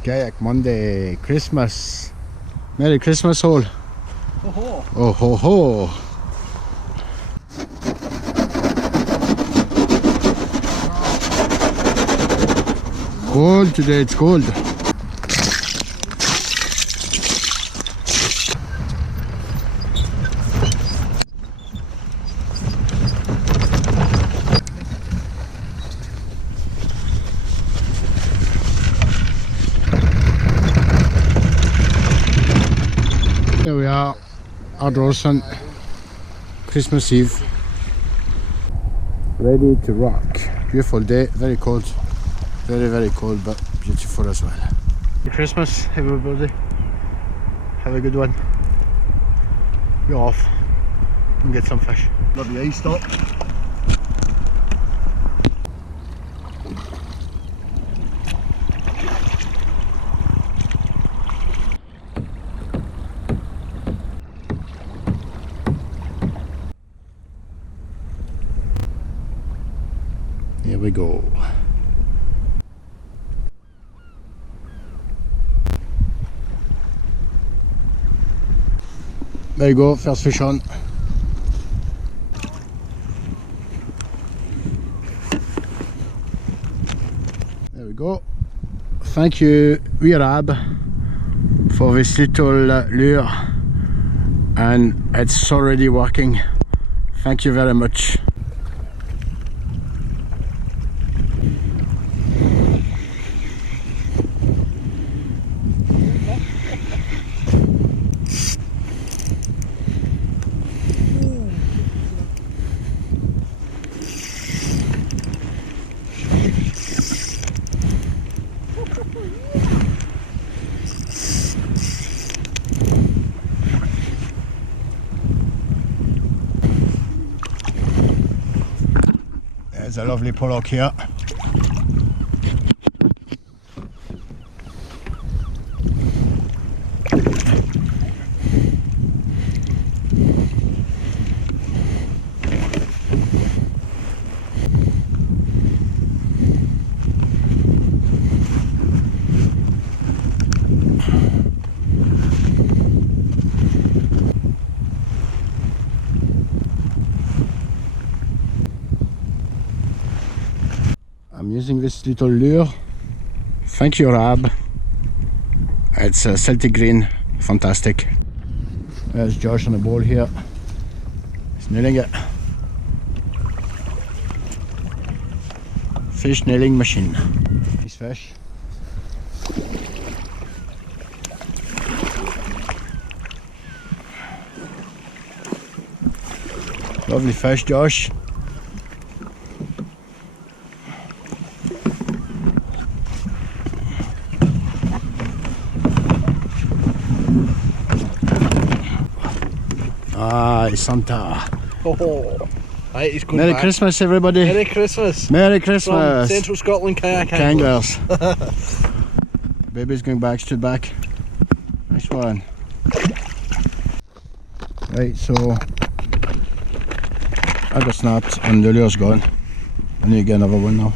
Kayak Monday, Christmas. Merry Christmas all. Ho ho. Oh ho ho. Cold today, it's cold. Here we are, outdoors on Christmas Eve, ready to rock. Beautiful day, very cold, very cold, but beautiful as well. Merry Christmas, everybody. Have a good one. We're off and get some fish. Love the ice stop. Here we go. There you go, first fish on. There we go. Thank you, Weirab, for this little lure, and it's already working. Thank you very much. There's a lovely pollock here. I'm using this little lure. Thank you, Rab. It's a Celtic green, fantastic. There's Josh on the ball here. He's nailing it. Fish nailing machine. Nice fish. Lovely fish, Josh. Ah, Santa. Oh, right, he's going Merry back. Christmas, everybody. Merry Christmas. Merry From Christmas. Central Scotland kayak Anglers. Baby's going back, stood back. Nice one. Right, so I got snapped and the lure's gone. I need to get another one now.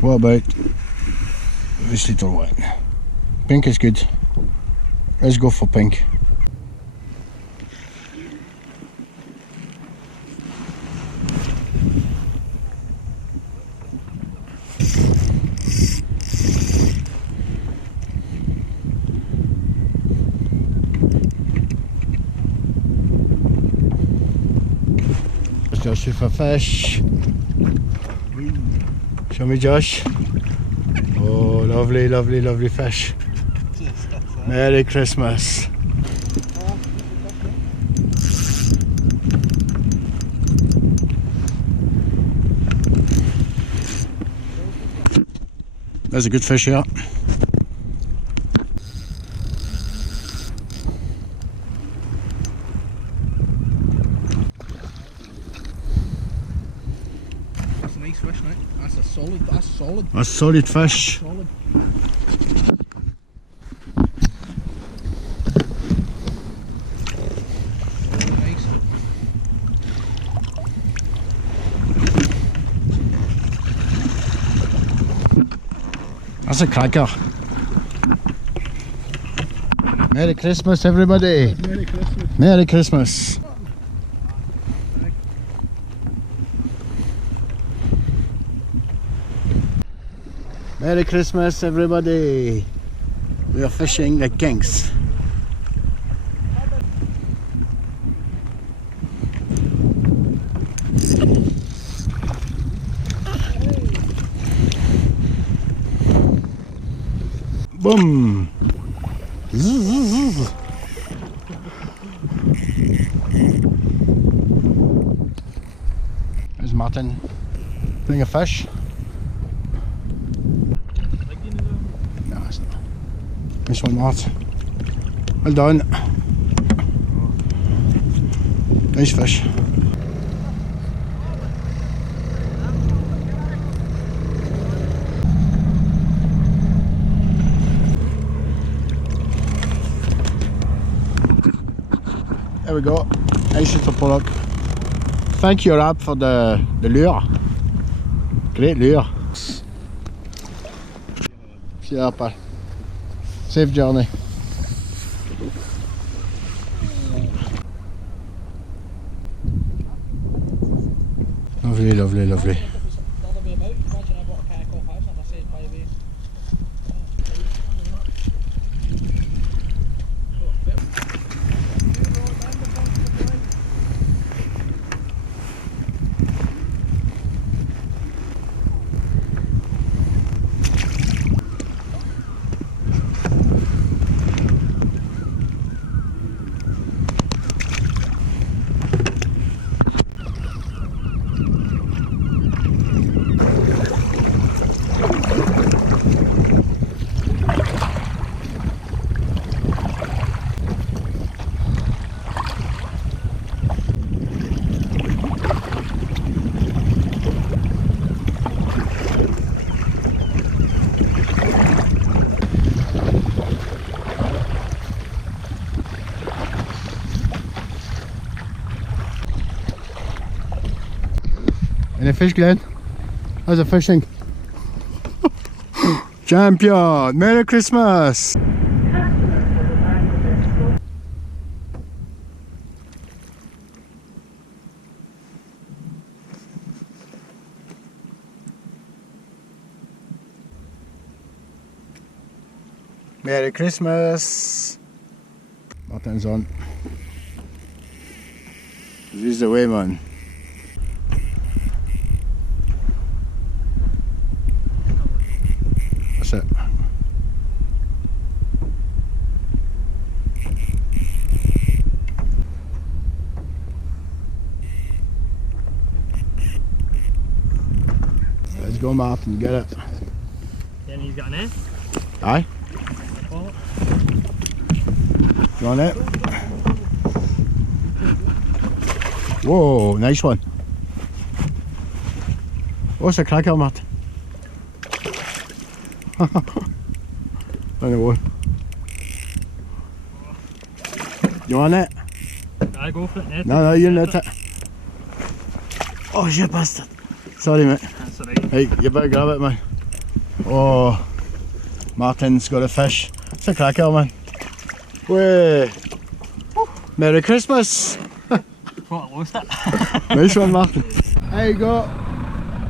What about this little one? Pink is good. Let's go for pink. Josh with a fish. Show me, Josh. Oh, lovely, lovely, lovely fish. Merry Christmas. There's a good fish here. Nice fish, mate. That's a solid. That's solid. A solid fish. Solid. Nice. That's a cracker. Merry Christmas, everybody. Merry Christmas. Merry Christmas. Merry Christmas, everybody. We are fishing at Kings. Boom. There's Martin putting a fish. No, it's not. Nice one, Mart. Well done. Nice fish. There we go. Nice little pull up. Thank you, Rab, for the lure. Great lure. See you up, pal. Safe journey. Lovely, lovely, lovely. Any fish, Glenn? How's the fishing? Champion! Merry Christmas! Merry Christmas! Martin's on. This is the way, man. That's it. Let's go, Martin, get it. Then he's got an air. Aye? You want it? Whoa, nice one. What's the cracker, Matt? Anyway. You want it? I go for it. No, you net it. Oh, you bastard. Sorry, mate. That's alright. Hey, you better grab it, man. Oh, Martin's got a fish. It's a cracker, man. Way. Merry Christmas. Thought I lost it. Nice one, Martin. There you go.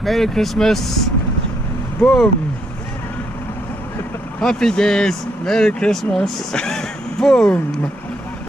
Merry Christmas. Boom. Happy days. Merry Christmas. Boom.